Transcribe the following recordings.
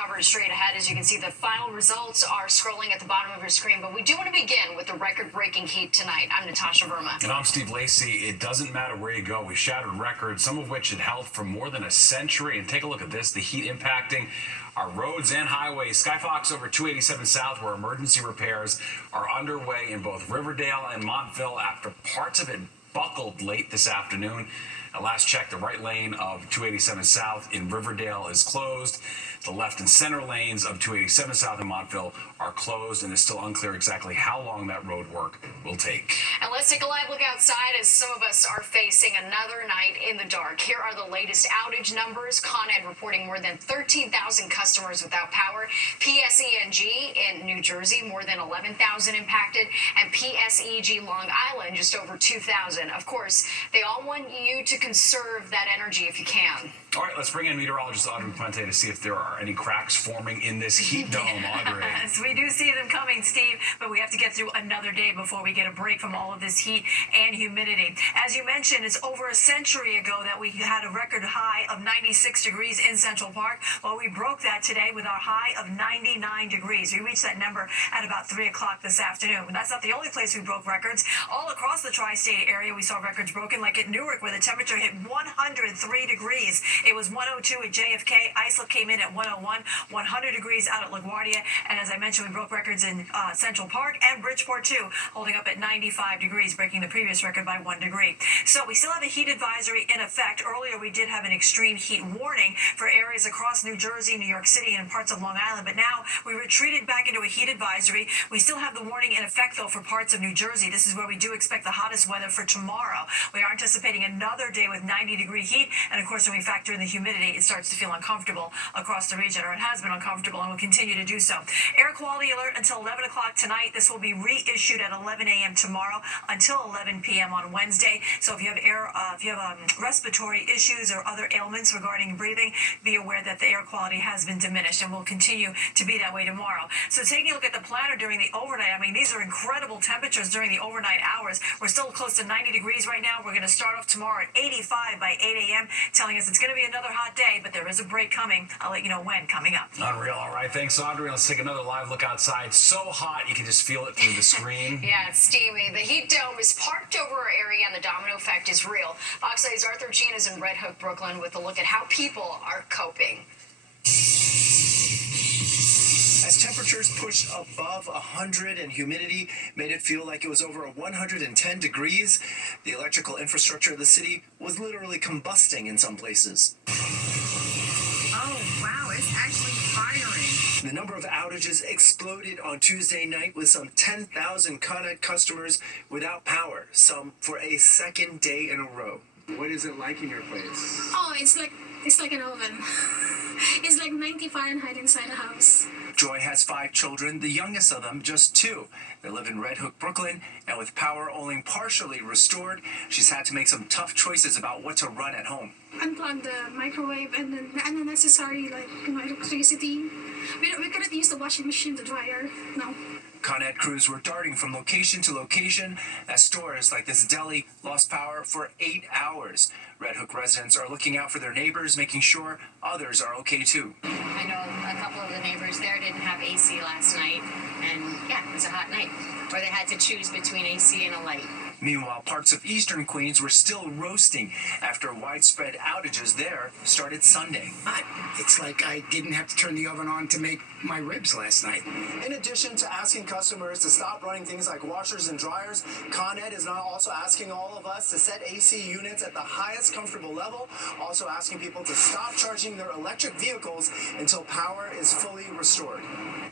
Coverage straight ahead. As you can see, the final results are scrolling at the bottom of your screen, but we do want to begin with the record-breaking heat tonight. I'm Natasha Verma. And I'm Steve Lacey. It doesn't matter where you go. We shattered records, some of which had held for more than a century. And take a look at this, the heat impacting our roads and highways. Skyfox over 287 South, where emergency repairs are underway in both Riverdale and Montville after parts of it buckled late this afternoon. At last check, the right lane of 287 South in Riverdale is closed. The left and center lanes of 287 South in Montville are closed, and it's still unclear exactly how long that road work will take. And let's take a live look outside as some of us are facing another night in the dark. Here are the latest outage numbers. Con Ed reporting more than 13,000 customers without power. PSEG in New Jersey, more than 11,000 impacted. And PSEG Long Island, just over 2,000. Of course, they all want you to conserve that energy if you can. All right, let's bring in meteorologist Audrey Puente to see if there are any cracks forming in this heat dome. Audrey. Yes, we do see them coming, Steve, but we have to get through another day before we get a break from all of this heat and humidity. As you mentioned, it's over a century ago that we had a record high of 96 degrees in Central Park. Well, we broke that today with our high of 99 degrees. We reached that number at about 3 o'clock this afternoon. But that's not the only place we broke records. All across the tri-state area, we saw records broken, like at Newark, where the temperature hit 103 degrees. It was 102 at JFK. Islip came in at 101, 100 degrees out at LaGuardia. And as I mentioned, we broke records in Central Park and Bridgeport, too, holding up at 95 degrees, breaking the previous record by 1 degree. So we still have a heat advisory in effect. Earlier, we did have an extreme heat warning for areas across New Jersey, New York City, and parts of Long Island. But now we retreated back into a heat advisory. We still have the warning in effect, though, for parts of New Jersey. This is where we do expect the hottest weather for tomorrow. We are anticipating another day with 90-degree heat. And, of course, when we factor in the humidity, it starts to feel uncomfortable across the region, or it has been uncomfortable and will continue to do so. Air quality alert until 11 o'clock tonight. This will be reissued at 11 a.m. tomorrow until 11 p.m. on Wednesday. So if you have respiratory issues or other ailments regarding breathing, be aware that the air quality has been diminished and will continue to be that way tomorrow. So taking a look at the planner during the overnight, I mean, these are incredible temperatures during the overnight hours. We're still close to 90 degrees right now. We're going to start off tomorrow at 85 by 8 a.m., telling us it's going to be another hot day, but there is a break coming. I'll let you know when coming up. Unreal. All right, thanks, Audrey. Let's take another live look outside. So hot, you can just feel it through the screen. Yeah, it's steamy. The heat dome is parked over our area, and the domino effect is real. Fox 8's Arthur Jean is in Red Hook, Brooklyn, with a look at how people are coping. As temperatures pushed above 100 and humidity made it feel like it was over 110 degrees, the electrical infrastructure of the city was literally combusting in some places. Oh, wow, it's actually firing. The number of outages exploded on Tuesday night with some 10,000 Con Ed customers without power, some for a second day in a row. What is it like in your place? Oh, it's like an oven. It's like 90 Fahrenheit inside the house. Joy has 5 children, the youngest of them just 2. They live in Red Hook, Brooklyn, and with power only partially restored, she's had to make some tough choices about what to run at home. Unplug the microwave and then the unnecessary, electricity. We couldn't use the washing machine, the dryer, no. Con Ed crews were darting from location to location as stores like this deli lost power for 8 hours. Red Hook residents are looking out for their neighbors, making sure others are okay too. I know a couple of the neighbors there didn't have AC last night, and yeah, it was a hot night. Or they had to choose between AC and a light. Meanwhile, parts of eastern Queens were still roasting after widespread outages there started Sunday. It's like I didn't have to turn the oven on to make my ribs last night. In addition to asking customers to stop running things like washers and dryers, Con Ed is now also asking all of us to set AC units at the highest comfortable level, also asking people to stop charging their electric vehicles until power is fully restored.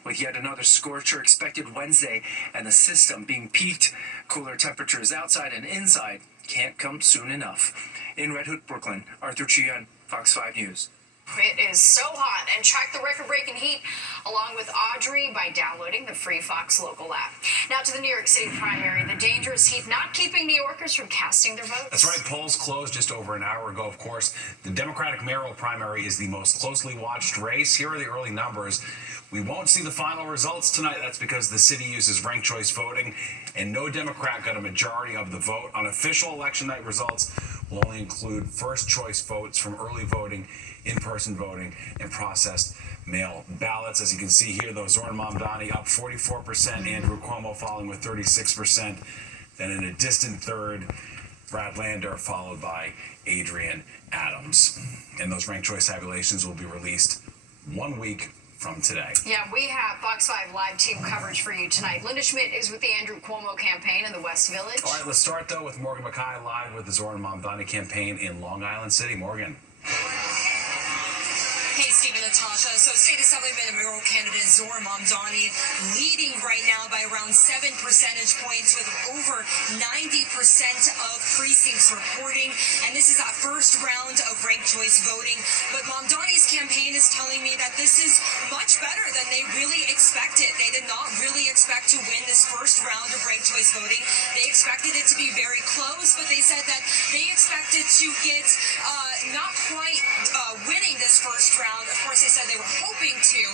With yet another scorcher expected Wednesday and the system being peaked, cooler temperatures outside and inside can't come soon enough. In Red Hook, Brooklyn, Arthur Chian, Fox 5 News. It is so hot, and track the record-breaking heat along with Audrey by downloading the free Fox Local app. Now to the New York City primary, the dangerous heat not keeping New Yorkers from casting their votes. That's right. Polls closed just over an hour ago, of course. The Democratic mayoral primary is the most closely watched race. Here are the early numbers. We won't see the final results tonight. That's because the city uses ranked choice voting, and no Democrat got a majority of the vote. On official election night results, will only include first choice votes from early voting, in-person voting, and processed mail ballots. As you can see here, though, Zoran Mamdani up 44%, Andrew Cuomo following with 36%. Then in a distant third, Brad Lander, followed by Adrian Adams. And those ranked choice tabulations will be released 1 week from today. Yeah, we have Fox 5 live team coverage for you tonight. Linda Schmidt is with the Andrew Cuomo campaign in the West Village. All right, let's start, though, with Morgan Mackay live with the Zoran Mamdani campaign in Long Island City. Morgan. Hey, Steve and Natasha. So State Assemblyman and mayoral candidate Zoran Mamdani leading right now by around 7 percentage points with over 90% of precincts reporting. And this is that first round of ranked choice voting. But Mamdani's campaign is telling me that this is much better than they really expected. They did not really expect to win this first round of ranked choice voting. They expected it to be very close, but they said that they expected to get not quite winning this first round. Of course, they said they were hoping to,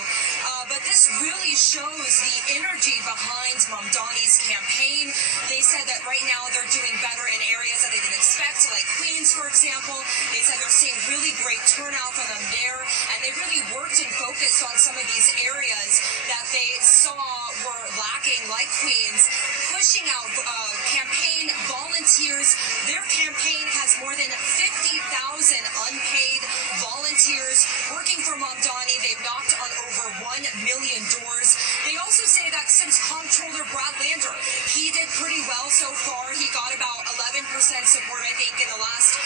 but this really shows the energy behind Mamdani's campaign. They said that right now they're doing better in areas that they didn't expect, like Queens, for example. They said they're seeing really great turnout for them there, and they really worked and focused on some of these areas that they saw were lacking, like Queens, pushing out campaign volunteers. Their campaign has more than 50,000 unpaid volunteers working for Mamdani. They've knocked on over 1 million doors. They also say that since Comptroller Brad Lander, he did pretty well so far. He got about 11% support, I think, in the last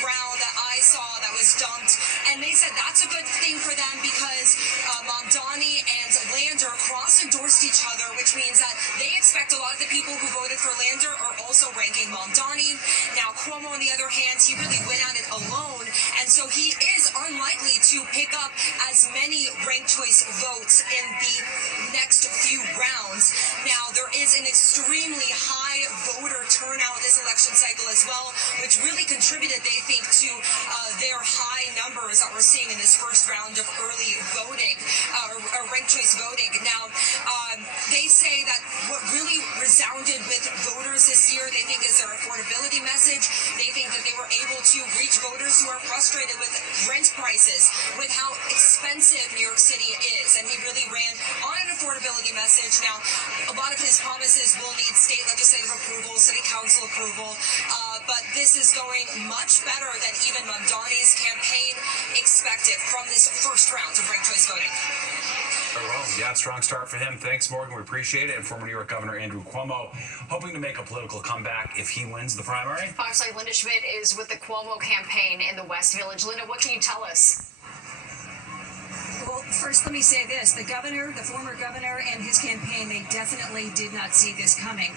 round that I saw that was dumped. And they said that's a good thing for them because Mamdani and Lander cross-endorsed each other, which means that they expect a lot of the people who voted for Lander are also ranking Mamdani. Now, Cuomo, on the other hand, he really went at it alone, and so he is unlikely to pick up as many ranked choice votes in the next few rounds. Now, there is an extremely high voter turnout this election cycle as well, which really contributed, they think, to their high numbers that we're seeing in this first round of early voting, or ranked choice voting. Now, they say that what really resounded with voters this year, they think, is their affordability message. They think that they were able to reach voters who are frustrated with rent prices, with how expensive New York City is, and he really ran on an affordability message. Now, a lot of his promises will need state legislative approval, city council approval, but this is going much better than even Mamdani's campaign expected from this first round of ranked choice voting. Very well. Yeah, strong start for him. Thanks, Morgan. We appreciate it. And former New York Governor Andrew Cuomo hoping to make a political comeback if he wins the primary. Fox 5 Linda Schmidt is with the Cuomo campaign in the West Village. Linda, what can you tell us? Well, first, let me say this. The governor, the former governor, and his campaign, they definitely did not see this coming,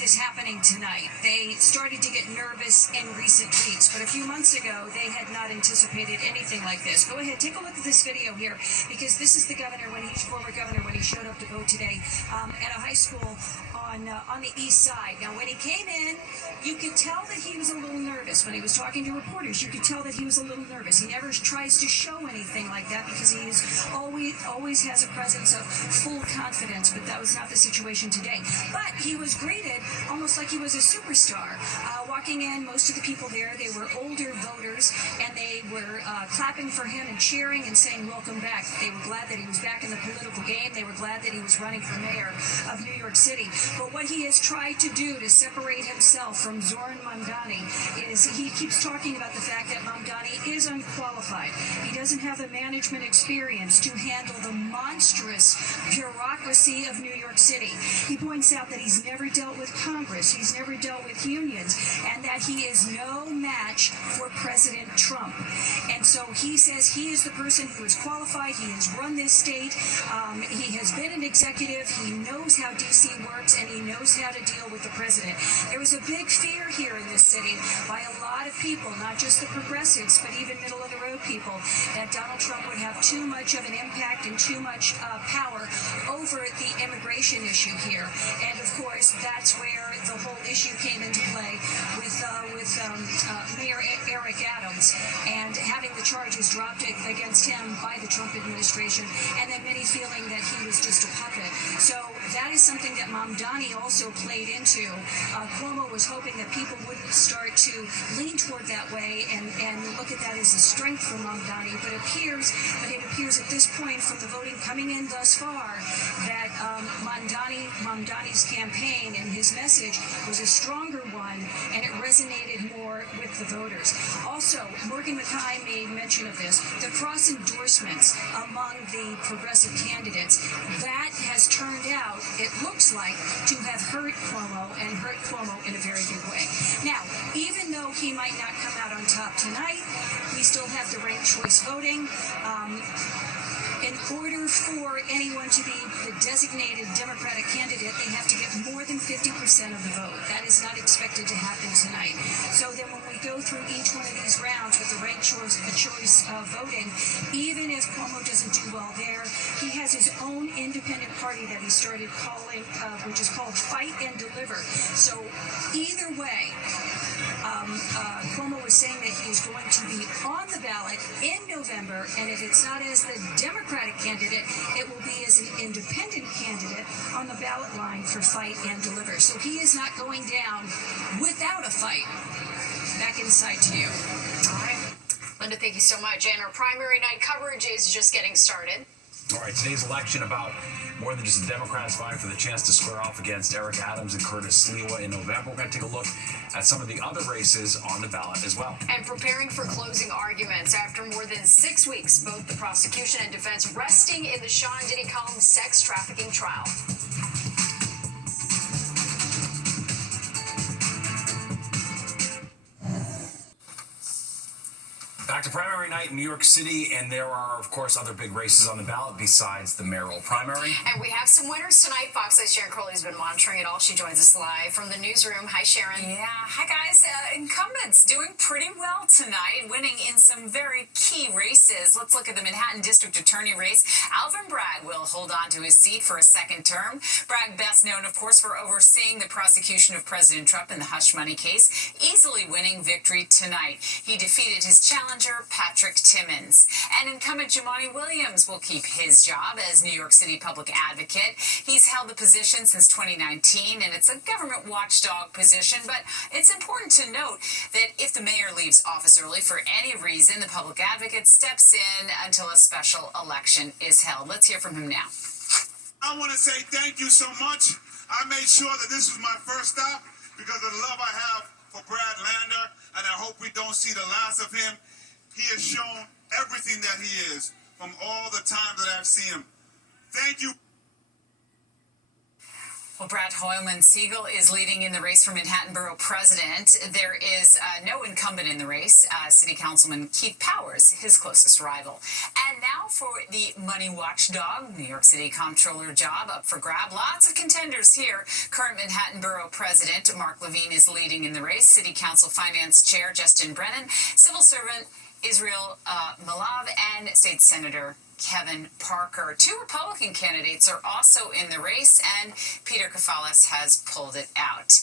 this happening tonight. They started to get nervous in recent weeks, but a few months ago, they had not anticipated anything like this. Go ahead, take a look at this video here, because this is the governor, former governor, when he showed up to vote today at a high school on the east side. Now, when he came in, you could tell that he was a little nervous. When he was talking to reporters, you could tell that he was a little nervous. He never tries to show anything like that because he is always has a presence of full confidence, but that was not the situation today. But he was greeted almost like he was a superstar. Walking in, most of the people there, they were older voters, and they were clapping for him and cheering and saying, welcome back. They were glad that he was back in the political game. They were glad that he was running for mayor of New York City. But what he has tried to do to separate himself from Zoran Mamdani is he keeps talking about the fact that Mamdani is unqualified. He doesn't have the management experience to handle the monstrous bureaucracy of New York City. He points out that he's never dealt with Congress, he's never dealt with unions, and that he is no match for President Trump. And so he says he is the person who is qualified. He has run this state. He has been an executive. He knows how D.C. works, and he knows how to deal with the president. There was a big fear here in this city by a lot of people, not just the progressives, but even middle-of-the-road people, that Donald Trump would have too much of an impact and having too much power over the immigration issue here. And of course, that's where the whole issue came into play with Mayor Eric Adams and having the charges dropped against him by the Trump administration, and then many feeling that he was just a puppet. So that is something that Mamdani also played into. Cuomo was hoping that people wouldn't start to lean toward that way and look at that as a strength for Mamdani, but it appears at this point from the voting coming in thus far that Mamdani's campaign and his message was a stronger one, and it resonated more with the voters. Also, Morgan McKay made mention of this, the cross endorsements among the progressive candidates. That has turned out, it looks like, to have hurt Cuomo and hurt Cuomo in a very big way. Now, even though he might not come out on top tonight, we still have the ranked choice voting. In order for anyone to be the designated Democratic candidate, they have to get more than 50% of the vote. That is not expected to happen tonight. So then when we go through each one of these rounds with the ranked choice voting, even if Cuomo doesn't do well there, he has his own independent party that he started calling, which is called Fight and Deliver. So either way, Cuomo was saying that he is going to be on the ballot in November, and if it's not as the Democratic candidate, it will be as an independent candidate on the ballot line for Fight and Deliver. So he is not going down without a fight. Back inside to you. All right. Linda, thank you so much. And our primary night coverage is just getting started. All right, today's election about more than just the Democrats vying for the chance to square off against Eric Adams and Curtis Sliwa in November. We're going to take a look at some of the other races on the ballot as well. And preparing for closing arguments after more than 6 weeks, both the prosecution and defense resting in the Sean Diddy Combs sex trafficking trial. Back to primary night in New York City, and there are, of course, other big races on the ballot besides the mayoral primary. And we have some winners tonight. Fox 8's Sharon Crowley's been monitoring it all. She joins us live from the newsroom. Hi, Sharon. Yeah, hi, guys. Incumbents doing pretty well tonight, winning in some very key races. Let's look at the Manhattan District Attorney race. Alvin Bragg will hold on to his seat for a second term. Bragg, best known, of course, for overseeing the prosecution of President Trump in the hush money case, easily winning victory tonight. He defeated his challenger, Patrick Timmons. And incumbent Jumaane Williams will keep his job as New York City public advocate. He's held the position since 2019, and it's a government watchdog position, but it's important to note that if the mayor leaves office early for any reason, the public advocate steps in until a special election is held. Let's hear from him now. I want to say thank you so much. I made sure that this was my first stop because of the love I have for Brad Lander, and I hope we don't see the last of him. He has shown everything that he is from all the time that I've seen him. Thank you. Well, Brad Hoylman-Siegel is leading in the race for Manhattan Borough President. There is no incumbent in the race. City Councilman Keith Powers, his closest rival. And now for the money watchdog, New York City Comptroller job up for grab. Lots of contenders here. Current Manhattan Borough President Mark Levine is leading in the race. City Council Finance Chair Justin Brennan, Civil Servant Israel Malav, and State Senator Kevin Parker. Two Republican candidates are also in the race, and Peter Kaffalas has pulled it out.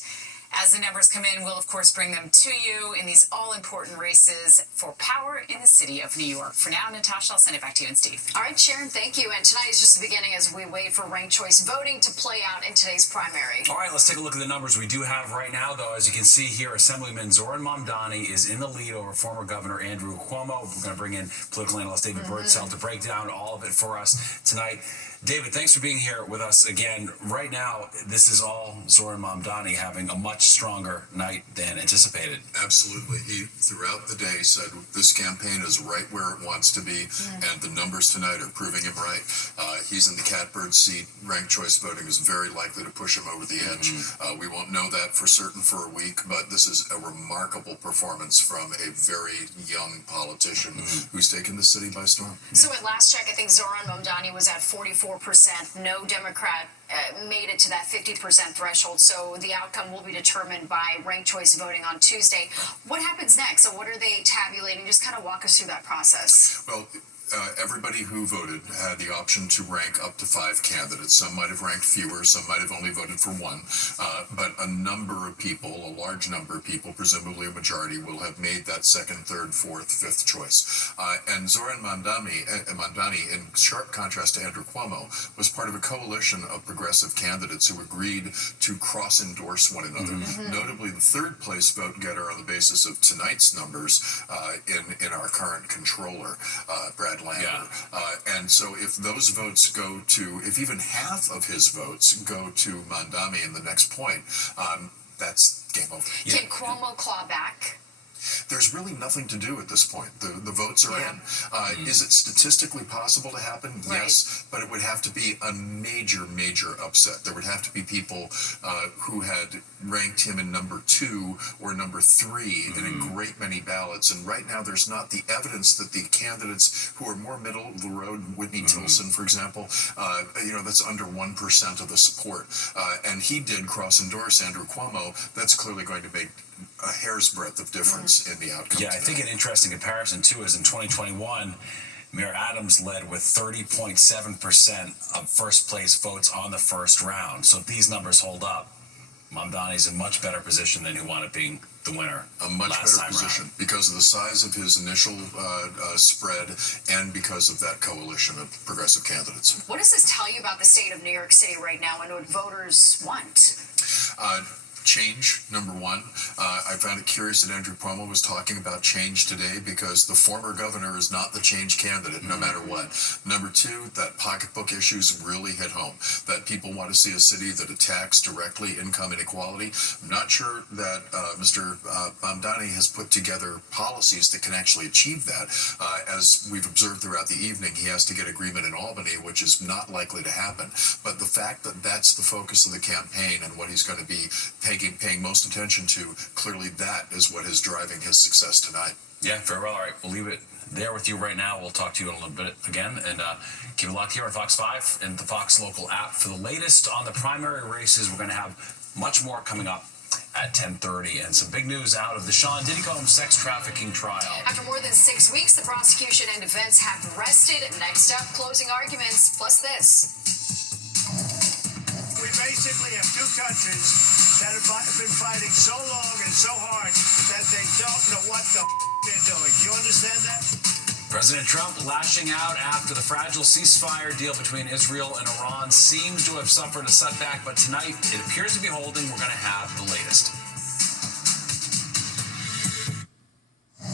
As the numbers come in, we'll, of course, bring them to you in these all-important races for power in the city of New York. For now, Natasha, I'll send it back to you and Steve. All right, Sharon, thank you. And tonight is just the beginning as we wait for ranked choice voting to play out in today's primary. All right, let's take a look at the numbers we do have right now, though. As you can see here, Assemblyman Zoran Mamdani is in the lead over former Governor Andrew Cuomo. We're going to bring in political analyst David Birdsell to break down all of it for us tonight. David, thanks for being here with us again. Right now, this is all Zoran Mamdani having a much stronger night than anticipated. Absolutely. He, throughout the day, said this campaign is right where it wants to be, and the numbers tonight are proving him right. He's in the catbird seat. Ranked choice voting is very likely to push him over the edge. We won't know that for certain for a week, but this is a remarkable performance from a very young politician who's taken the city by storm. So at last check, I think Zoran Mamdani was at 44%. No Democrat made it to that 50% threshold. So the outcome will be determined by ranked choice voting on Tuesday. What happens next? So what are they tabulating? Just kind of walk us through that process. Well, everybody who voted had the option to rank up to 5 candidates. Some might have ranked fewer, some might have only voted for one, but a number of people, a large number of people, presumably a majority, will have made that second, third, fourth, fifth choice. And Zoran Mandani, in sharp contrast to Andrew Cuomo, was part of a coalition of progressive candidates who agreed to cross-endorse one another. Notably, the third place vote getter on the basis of tonight's numbers in our current controller, Brad Lander. And so if those votes go to, if even half of his votes go to Mandani in the next point, that's game over. Can Cuomo claw back? There's really nothing to do at this point. The votes are in. Is it statistically possible to happen? Right. Yes, but it would have to be a major, major upset. There would have to be people who had ranked him in number 2 or number 3 in a great many ballots. And right now, there's not the evidence that the candidates who are more middle of the road, Whitney Tilson, for example, that's under 1% of the support. And he did cross-endorse Andrew Cuomo. That's clearly going to make a hair's breadth of difference in the outcome. Yeah, I think an interesting comparison, too, is in 2021, Mayor Adams led with 30.7% of first-place votes on the first round. So if these numbers hold up, Mamdani's in much better position than he wound up being the winner. A much better position because of the size of his initial spread and because of that coalition of progressive candidates. What does this tell you about the state of New York City right now and what voters want? Change, number one. I found it curious that Andrew Cuomo was talking about change today because the former governor is not the change candidate, no matter what. Number two, that pocketbook issues really hit home. That people want to see a city that attacks directly income inequality. I'm not sure that Mr. Mamdani has put together policies that can actually achieve that. As we've observed throughout the evening, he has to get agreement in Albany, which is not likely to happen. But the fact that that's the focus of the campaign and what he's going to be paying most attention to, clearly that is what is driving his success tonight. Yeah, very well. All right, we'll leave it there with you right now. We'll talk to you in a little bit again, and keep it locked here on Fox 5 and the Fox local app for the latest on the primary races. We're going to have much more coming up at 10:30, and some big news out of the Sean Diddy Combs sex trafficking trial. After more than 6 weeks, the prosecution and defense have rested. Next up, closing arguments, plus this. We basically have two countries that have been fighting so long and so hard that they don't know what the they're doing. Do you understand that? President Trump lashing out after the fragile ceasefire deal between Israel and Iran seems to have suffered a setback, but tonight it appears to be holding. We're going to have the latest.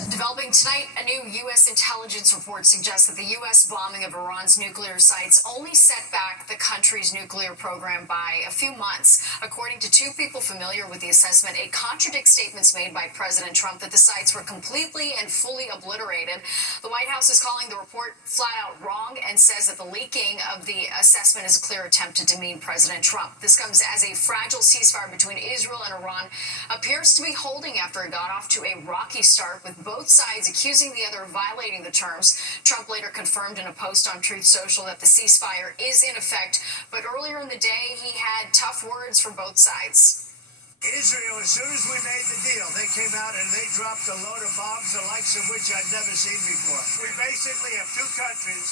Developing tonight, a new U.S. intelligence report suggests that the U.S. bombing of Iran's nuclear sites only set back the country's nuclear program by a few months. According to two people familiar with the assessment, it contradicts statements made by President Trump that the sites were completely and fully obliterated. The White House is calling the report flat out wrong and says that the leaking of the assessment is a clear attempt to demean President Trump. This comes as a fragile ceasefire between Israel and Iran appears to be holding after it got off to a rocky start, with both sides accusing the other of violating the terms. Trump later confirmed in a post on Truth Social that the ceasefire is in effect, but earlier in the day he had tough words for both sides. Israel, as soon as we made the deal, they came out and they dropped a load of bombs, the likes of which I'd never seen before. We basically have two countries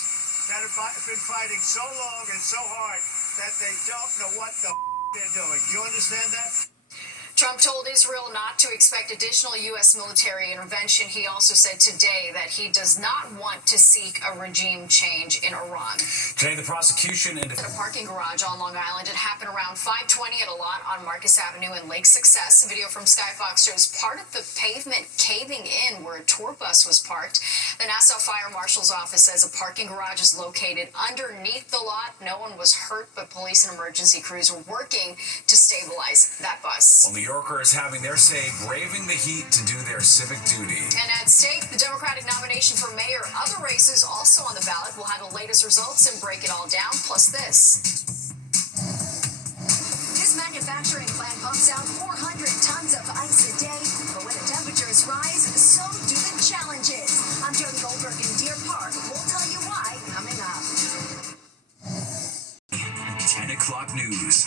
that have been fighting so long and so hard that they don't know what the they're doing. Do you understand that? Trump told Israel not to expect additional U.S. military intervention. He also said today that he does not want to seek a regime change in Iran. Today, the prosecution and at a parking garage on Long Island. It happened around 5:20 at a lot on Marcus Avenue in Lake Success. A video from Sky Fox shows part of the pavement caving in where a tour bus was parked. The Nassau Fire Marshal's office says a parking garage is located underneath the lot. No one was hurt, but police and emergency crews were working to stabilize that bus. Well, New Yorkers having their say, braving the heat to do their civic duty. And at stake, the Democratic nomination for mayor. Other races also on the ballot. We'll have the latest results and break it all down, plus this. This manufacturing plant pumps out 400 tons of ice a day, but when the temperatures rise, so do the challenges. I'm Jody Goldberg in Deer Park. We'll tell you why coming up. 10 o'clock news.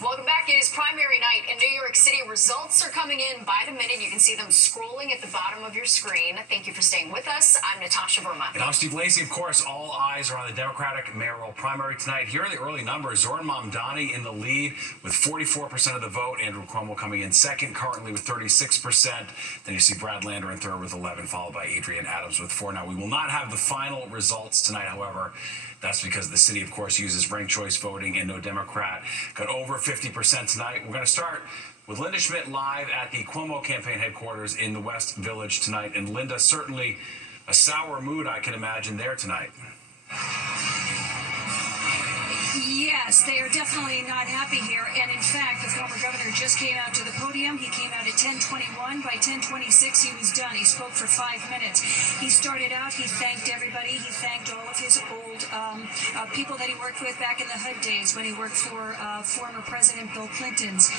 Welcome back. It is primary night in New York City. Results are coming in by the minute. You can see them scrolling at the bottom of your screen. Thank you for staying with us. I'm Natasha Verma. And I'm Steve Lacey. Of course, all eyes are on the Democratic mayoral primary tonight. Here are the early numbers. Zoran Mamdani in the lead with 44% of the vote. Andrew Cuomo coming in second, currently with 36%. Then you see Brad Lander in third with 11, followed by Adrian Adams with 4. Now, we will not have the final results tonight, however. That's because the city, of course, uses ranked choice voting and no Democrat. Got over 50% tonight. We're going to start with Linda Schmidt live at the Cuomo campaign headquarters in the West Village tonight. And Linda, certainly a sour mood, I can imagine, there tonight. Yes, they are definitely not happy here. And in fact, the former governor just came out to the podium. He came out at 10:21. By 10:26, he was done. He spoke for 5 minutes. He started out, he thanked everybody. He thanked all of his old people that he worked with back in the HUD days when he worked for former President Bill Clinton's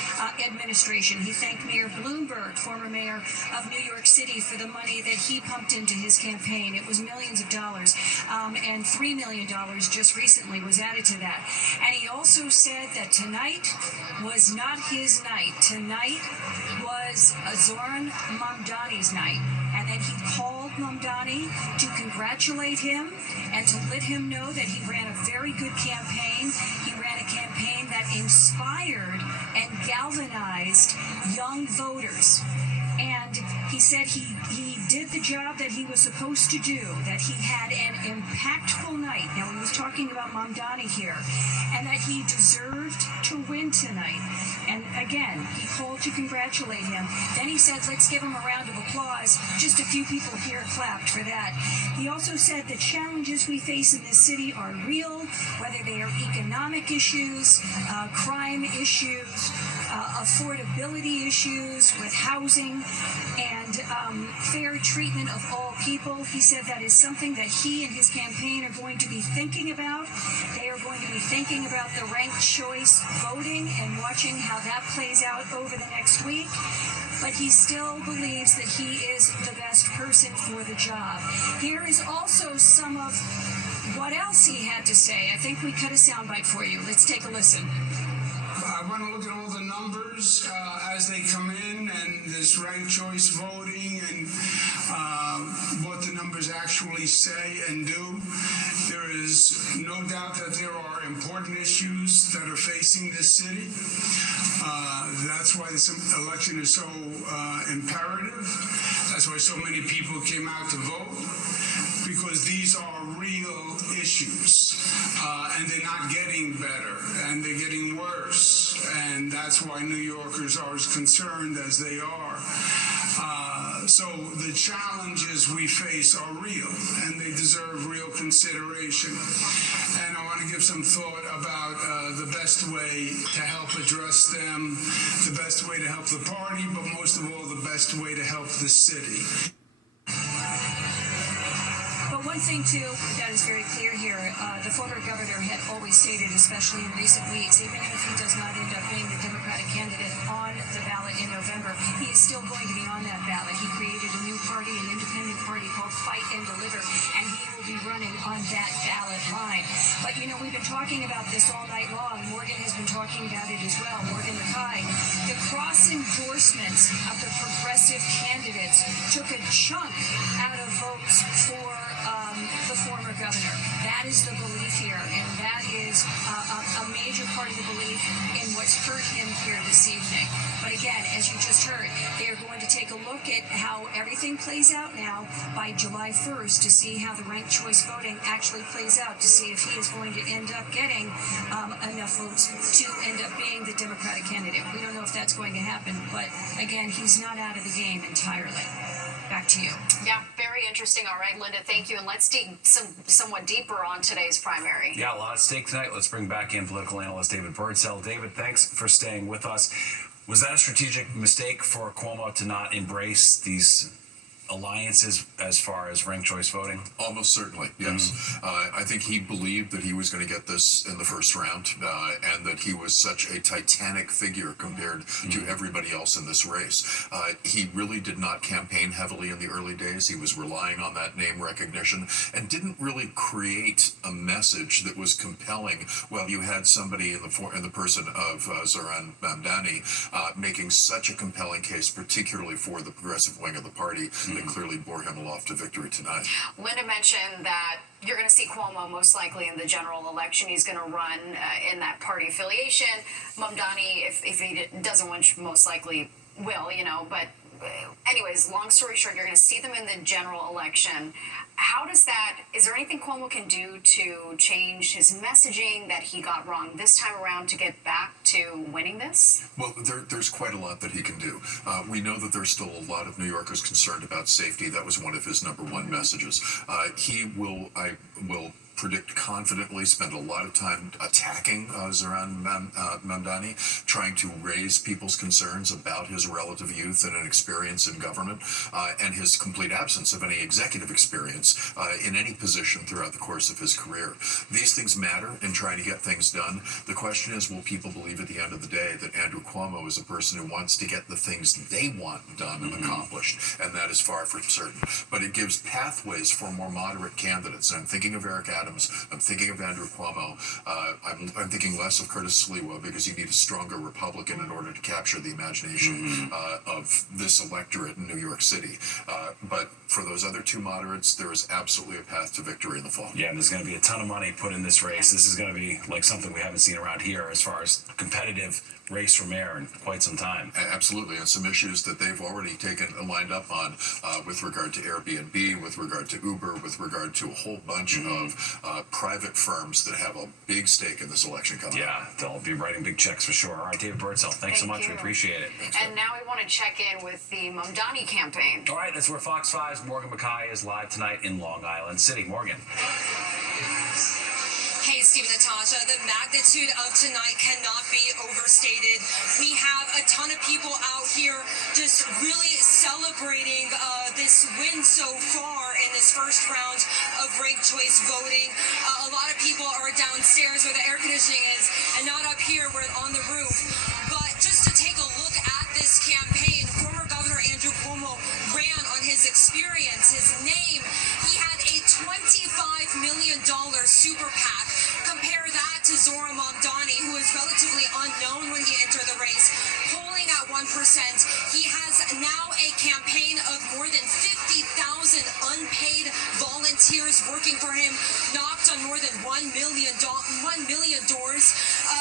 administration. He thanked Mayor Bloomberg, former mayor of New York City, for the money that he pumped into his campaign. It was millions of dollars, and $3 million just recently was added to that. And he also said that tonight was not his night. Tonight was Zoran Mamdani's night. And then he called Mamdani to congratulate him and to let him know that he ran a very good campaign. He ran a campaign that inspired and galvanized young voters. And he said he did the job that he was supposed to do, that he had an impactful night. Now, he was talking about Mamdani here, and that he deserved to win tonight. And again, he called to congratulate him. Then he said, let's give him a round of applause. Just a few people here clapped for that. He also said the challenges we face in this city are real, whether they are economic issues, crime issues, affordability issues with housing, and fair treatment of all people. He said that is something that he and his campaign are going to be thinking about. They are going to be thinking about the ranked choice voting and watching how that plays out over the next week. But he still believes that he is the best person for the job. Here is also some of what else he had to say. I think we cut a soundbite for you. Let's take a listen. I want to look at all the numbers as they come in, and this ranked choice voting, and what the numbers actually say and do. There is no doubt that there are important issues that are facing this city. That's why this election is so imperative. That's why so many people came out to vote, because these are real issues, and they're not getting better, and they're getting worse. And that's why New Yorkers are as concerned as they are. So the challenges we face are real, and they deserve real consideration. And I want to give some thought about the best way to help address them, the best way to help the party, but most of all, the best way to help the city. But one thing, too, that is very clear here, the former governor had always stated, especially in recent weeks, even if he does not end up being the Democratic candidate on the ballot in November, he is still going to be on that ballot. He created a new party, an independent party called Fight and Deliver, and he will be running on that ballot line. But, you know, we've been talking about this all night long. Morgan has been talking about it as well, Morgan McKay. The cross-endorsements of the progressive candidates took a chunk out of votes for the former governor. That is the belief here, and that is a major part of the belief in what's hurt him here this evening. But again, as you just heard, they are going to take a look at how everything plays out now by July 1st to see how the ranked choice voting actually plays out, to see if he is going to end up getting enough votes to end up being the Democratic candidate. We don't know if that's going to happen, but again, he's not out of the game entirely. Back to you. Yeah, very interesting. All right, Linda, thank you. And let's dig somewhat deeper on today's primary. Yeah, a lot at stake tonight. Let's bring back in political analyst David Birdsell. David, thanks for staying with us. Was that a strategic mistake for Cuomo to not embrace these alliances as far as ranked choice voting? Almost certainly, yes. I think he believed that he was going to get this in the first round, and that he was such a titanic figure compared to everybody else in this race. He really did not campaign heavily in the early days. He was relying on that name recognition and didn't really create a message that was compelling. Well, you had somebody in the person of Zoran Mamdani making such a compelling case, particularly for the progressive wing of the party, that clearly bore him aloft to victory tonight. Linda mentioned that you're going to see Cuomo most likely in the general election. He's going to run in that party affiliation. Mamdani, if he doesn't win, most likely will, but anyways, long story short, you're going to see them in the general election. How does that, is there anything Cuomo can do to change his messaging that he got wrong this time around to get back to winning this? Well, there's quite a lot that he can do. We know that there's still a lot of New Yorkers concerned about safety. That was one of his number one messages. I will predict confidently, spend a lot of time attacking Zoran Mamdani, trying to raise people's concerns about his relative youth and experience in government, and his complete absence of any executive experience in any position throughout the course of his career. These things matter in trying to get things done. The question is, will people believe at the end of the day that Andrew Cuomo is a person who wants to get the things they want done and accomplished? And that is far from certain. But it gives pathways for more moderate candidates. And I'm thinking of Eric Adams. I'm thinking of Andrew Cuomo. I'm thinking less of Curtis Sliwa, because you need a stronger Republican in order to capture the imagination of this electorate in New York City. But for those other two moderates, there is absolutely a path to victory in the fall. Yeah, there's going to be a ton of money put in this race. This is going to be like something we haven't seen around here as far as competitive race for mayor in quite some time. Absolutely, and some issues that they've already lined up on with regard to Airbnb, with regard to Uber, with regard to a whole bunch of private firms that have a big stake in this election coming up. Yeah, they'll be writing big checks for sure. All right, David Birdsell, thanks so much. We appreciate it. And now we want to check in with the Mamdani campaign. All right, that's where Fox 5's Morgan Mackay is live tonight in Long Island City. Morgan. Hey, Steve and Natasha, the magnitude of tonight cannot be overstated. We have a ton of people out here just really celebrating this win so far in this first round of ranked choice voting. A lot of people are downstairs where the air conditioning is and not up here where on the roof. But just to take a look at this campaign, former Governor Andrew Cuomo ran on his experience, his name. He had a $25 million super PAC. Compare that to Zoran Mamdani, who is relatively unknown when he entered the race, polling at 1%. He has now a campaign of more than 50,000 unpaid volunteers working for him, knocked on more than 1 million doors.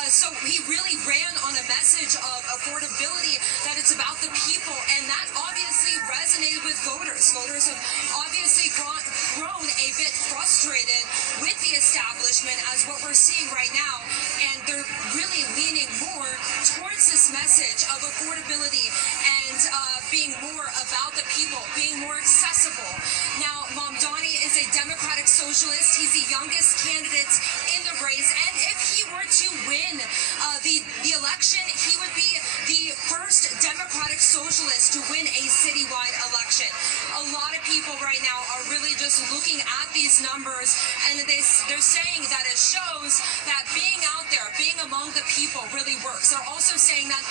So he really ran on a message of affordability, that it's about the people, and that obviously resonated with voters. Voters have obviously grown a bit frustrated with the establishment, as what we're seeing right now, and they're really leaning more towards this message of affordability and being more about the people, being more accessible. Now, Mamdani is a Democratic socialist. He's the youngest candidate in the race, and if he were to win the election, he would be the first Democratic socialist to win a citywide election. A lot of people right now are really just looking at these numbers, and they're saying that it shows that being out there, being among the people really works. They're also saying that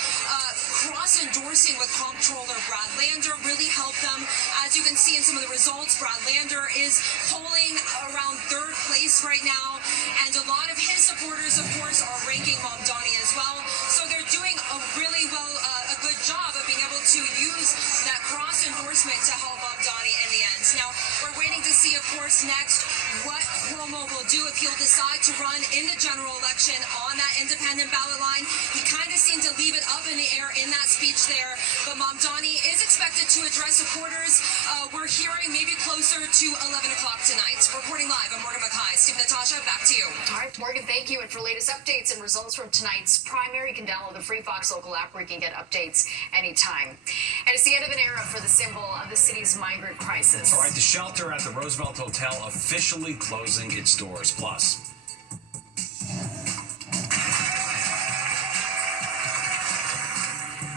cross-endorsing with Comptroller Brad Lander really helped them. As you can see in some of the results, Brad Lander is polling around third place right now, and a lot of his supporters, of course, are ranking Mamdani as well. So they're doing a really a good job of being able to use that cross-endorsement to help Mamdani in the end. Now, we're waiting to see, of course, next what Cuomo will do if he'll decide to run in the general election on that independent ballot line. He kind of seemed to leave it up in the air in that speech there, but Mamdani is expected to address supporters. We're hearing maybe closer to 11 o'clock tonight. Reporting live, I'm Morgan Mackay. Steve, Natasha, back to you. All right, Morgan, thank you. And for latest updates and results from tonight's primary, you can download the free Fox Local app where you can get updates anytime. And it's the end of an era for the symbol of the city's migrant crisis. All right, the shelter at the Roosevelt Hotel officially closing its doors. Plus,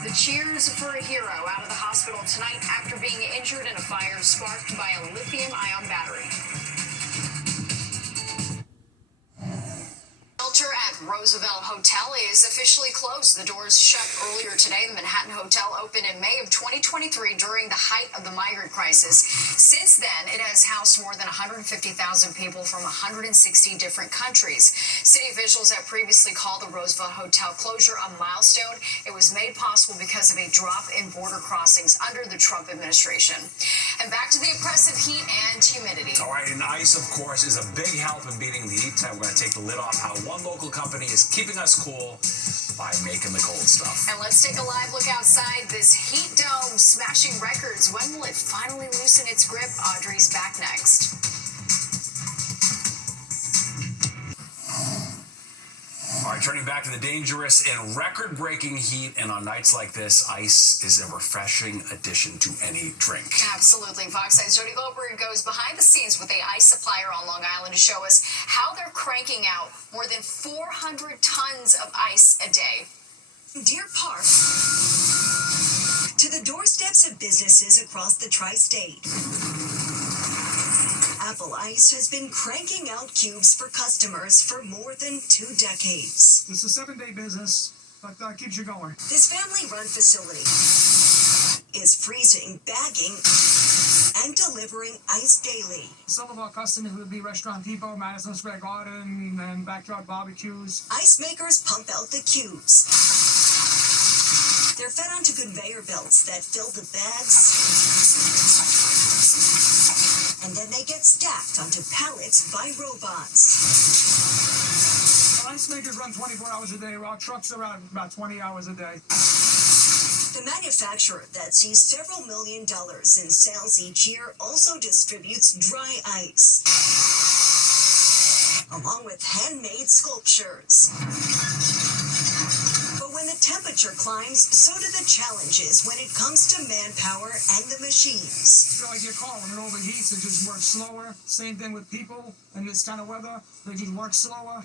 the cheers for a hero out of the hospital tonight after being injured in a fire sparked by a lithium-ion battery. Shelter at Roosevelt Hotel is officially closed. The doors shut earlier today. The Manhattan Hotel opened in May of 2023 during the height of the migrant crisis. Since then, it has housed more than 150,000 people from 160 different countries. City officials have previously called the Roosevelt Hotel closure a milestone. It was made possible because of a drop in border crossings under the Trump administration. And back to the oppressive heat and humidity. All right, and ice, of course, is a big help in beating the heat. Tonight, we're going to take the lid off how one local company is keeping us cool by making the cold stuff. And let's take a live look outside this heat dome smashing records. When will it finally loosen its grip? Audrey's back next. All right, turning back to the dangerous and record-breaking heat, and on nights like this, ice is a refreshing addition to any drink. Absolutely. Fox 5's Jody Goldberg goes behind the scenes with a ice supplier on Long Island to show us how they're cranking out more than 400 tons of ice a day. Deer Park to the doorsteps of businesses across the tri-state. Apple Ice has been cranking out cubes for customers for more than 2 decades. This is a 7-day business, but keeps you going. This family-run facility is freezing, bagging, and delivering ice daily. Some of our customers would be Restaurant Depot, Madison Square Garden, and backyard barbecues. Ice makers pump out the cubes. They're fed onto conveyor belts that fill the bags, and then they get stacked onto pallets by robots. Ice makers run 24 hours a day. Our trucks are out about 20 hours a day. The manufacturer that sees several $1 million in sales each year also distributes dry ice, along with handmade sculptures. But when the temperature climbs, so do the challenges when it comes to manpower and the machines. Feel like your car, when it overheats, it just works slower. Same thing with people in this kind of weather. They just work slower.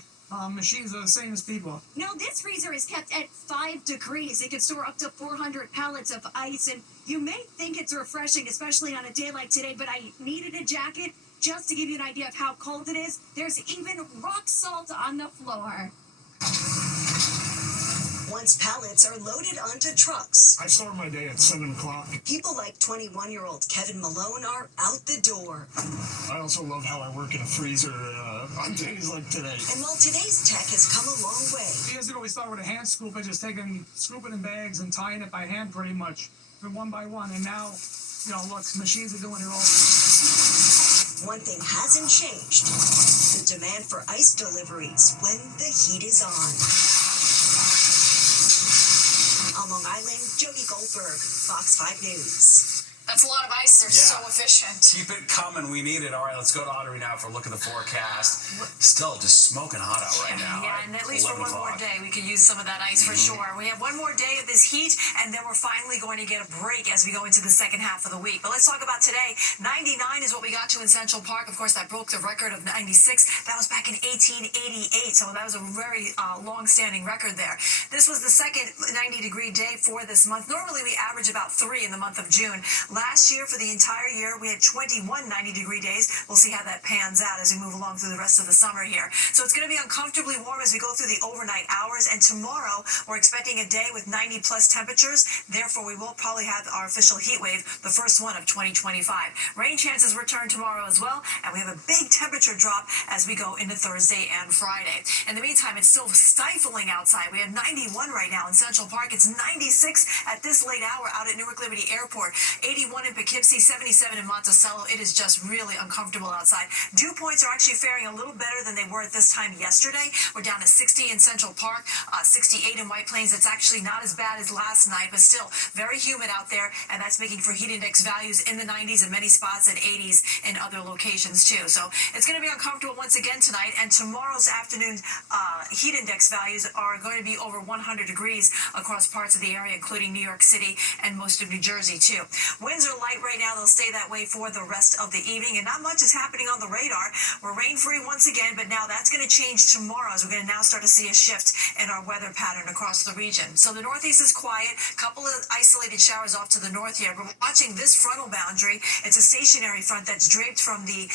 Machines are the same as people. No, this freezer is kept at 5 degrees. It can store up to 400 pallets of ice, and you may think it's refreshing, especially on a day like today, but I needed a jacket just to give you an idea of how cold it is. There's even rock salt on the floor. Once pallets are loaded onto trucks, I start my day at 7 o'clock. people like 21-year-old Kevin Malone are out the door. I also love how I work in a freezer on days like today. And while today's tech has come a long way, Years ago, we started with a hand scooper, just scooping in bags and tying it by hand pretty much, one by one. And now, look, machines are doing it all. one thing hasn't changed: the demand for ice deliveries when the heat is on. On Long Island, Jody Goldberg, Fox 5 News. That's a lot of ice. They're so efficient. Keep it coming. We need it. All right, let's go to Audrey now for a look at the forecast. Still just smoking hot out right now. Yeah, and at least for one more day, we could use some of that ice for sure. We have one more day of this heat, and then we're finally going to get a break as we go into the second half of the week. But let's talk about today. 99 is what we got to in Central Park. Of course, that broke the record of 96. That was back in 1888, so that was a very long-standing record there. This was the second 90-degree day for this month. Normally, we average about 3 in the month of June. Last year, for the entire year, we had 21 90-degree days. We'll see how that pans out as we move along through the rest of the summer here. So it's going to be uncomfortably warm as we go through the overnight hours. And tomorrow, we're expecting a day with 90-plus temperatures. Therefore, we will probably have our official heat wave, the first one of 2025. Rain chances return tomorrow as well. And we have a big temperature drop as we go into Thursday and Friday. In the meantime, it's still stifling outside. We have 91 right now in Central Park. It's 96 at this late hour out at Newark Liberty Airport. 81 in Poughkeepsie, 77 in Monticello. It is just really uncomfortable outside. Dew points are actually faring a little better than they were at this time yesterday. We're down to 60 in Central Park, 68 in White Plains. It's actually not as bad as last night, but still very humid out there, and that's making for heat index values in the 90s in many spots and 80s in other locations too. So it's going to be uncomfortable once again tonight, and tomorrow's afternoon heat index values are going to be over 100 degrees across parts of the area, including New York City and most of New Jersey too. winds are light right now. They'll stay that way for the rest of the evening, and not much is happening on the radar. We're rain-free once again, but now that's going to change tomorrow as we're going to now start to see a shift in our weather pattern across the region. So the northeast is quiet. A couple of isolated showers off to the north here. We're watching this frontal boundary. It's a stationary front that's draped from the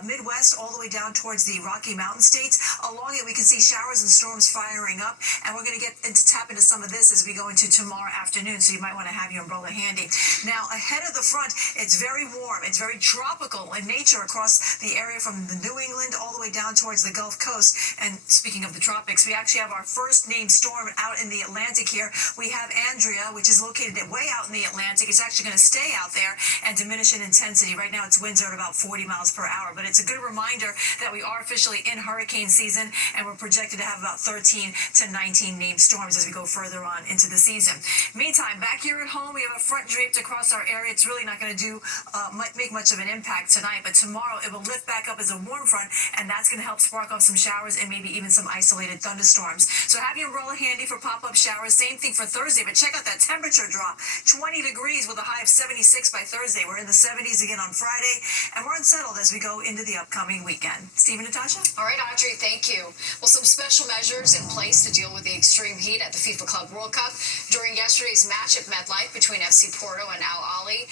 Midwest all the way down towards the Rocky Mountain states. Along it, we can see showers and storms firing up, and we're going to tap into some of this as we go into tomorrow afternoon, so you might want to have your umbrella handy. Now, ahead of the front, it's very warm. It's very tropical in nature across the area from the New England all the way down towards the Gulf Coast. And speaking of the tropics, we actually have our first named storm out in the Atlantic here. We have Andrea, which is located way out in the Atlantic. It's actually going to stay out there and diminish in intensity. Right now, its winds are at about 40 miles per hour, but it's a good reminder that we are officially in hurricane season, and we're projected to have about 13 to 19 named storms as we go further on into the season. Meantime, back here at home, we have a front draped across our area. It's really not going to make much of an impact tonight, but tomorrow it will lift back up as a warm front, and that's going to help spark off some showers and maybe even some isolated thunderstorms. So have your umbrella handy for pop-up showers. Same thing for Thursday, but check out that temperature drop. 20 degrees with a high of 76 by Thursday. We're in the 70s again on Friday, and we're unsettled as we go into the upcoming weekend. Steve and Natasha? All right, Audrey, thank you. Well, some special measures in place to deal with the extreme heat at the FIFA Club World Cup during yesterday's match at MetLife between FC Porto and Al Ahly.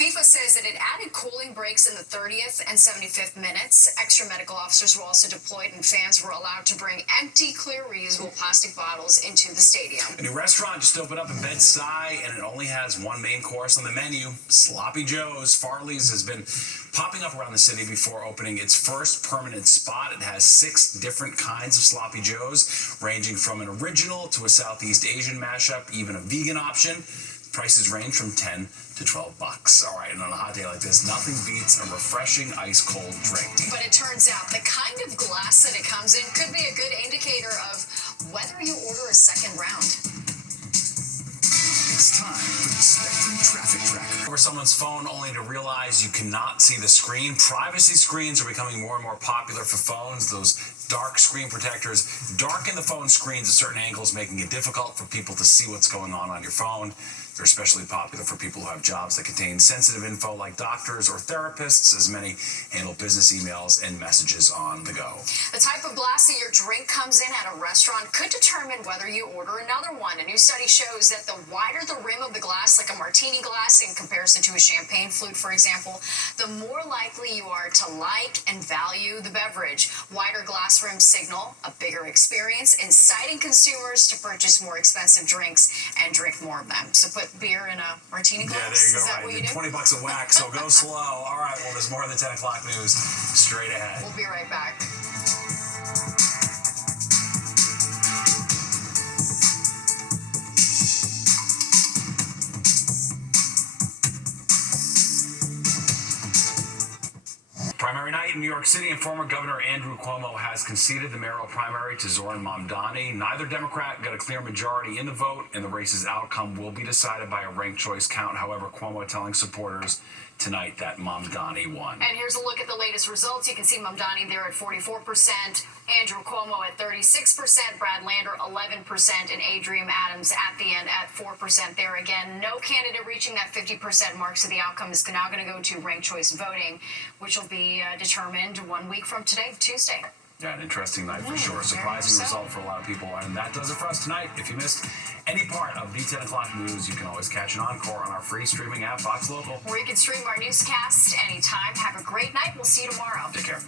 FIFA says that it added cooling breaks in the 30th and 75th minutes. Extra medical officers were also deployed, and fans were allowed to bring empty, clear, reusable plastic bottles into the stadium. A new restaurant just opened up in Bed-Stuy, and it only has one main course on the menu, Sloppy Joe's. Farley's has been popping up around the city before opening its first permanent spot. It has 6 different kinds of Sloppy Joe's, ranging from an original to a Southeast Asian mashup, even a vegan option. Prices range from $10 to $12. All right, and on a hot day like this, nothing beats a refreshing ice-cold drink. But it turns out the kind of glass that it comes in could be a good indicator of whether you order a second round. It's time for the Spectrum Traffic Tracker. Over someone's phone only to realize you cannot see the screen. Privacy screens are becoming more and more popular for phones. Those dark screen protectors darken the phone screens at certain angles, making it difficult for people to see what's going on your phone. They're especially popular for people who have jobs that contain sensitive info like doctors or therapists, as many handle business emails and messages on the go. The type of glass that your drink comes in at a restaurant could determine whether you order another one. A new study shows that the wider the rim of the glass, like a martini glass in comparison to a champagne flute, for example, the more likely you are to like and value the beverage. Wider glass rims signal a bigger experience, inciting consumers to purchase more expensive drinks and drink more of them. So put beer in a martini glass. Yeah, there you go. Is that Right. what you do? $20 a whack, so go slow. All right, well, there's more of the 10 o'clock news straight ahead. We'll be right back. Primary night in New York City, and former Governor Andrew Cuomo has conceded the mayoral primary to Zoran Mamdani. Neither Democrat got a clear majority in the vote, and the race's outcome will be decided by a ranked choice count. However, Cuomo telling supporters tonight that Mamdani won. And here's a look at the latest results. You can see Mamdani there at 44%, Andrew Cuomo at 36%, Brad Lander 11%, and Adrian Adams at the end at 4% there. Again, no candidate reaching that 50% mark, so the outcome is now going to go to ranked choice voting, which will be determined 1 week from today, Tuesday. Yeah, an interesting night for sure. Surprising result for a lot of people. And that does it for us tonight. If you missed any part of the 10 o'clock news, you can always catch an encore on our free streaming app, Fox Local. Or you can stream our newscast anytime. Have a great night. We'll see you tomorrow. Take care.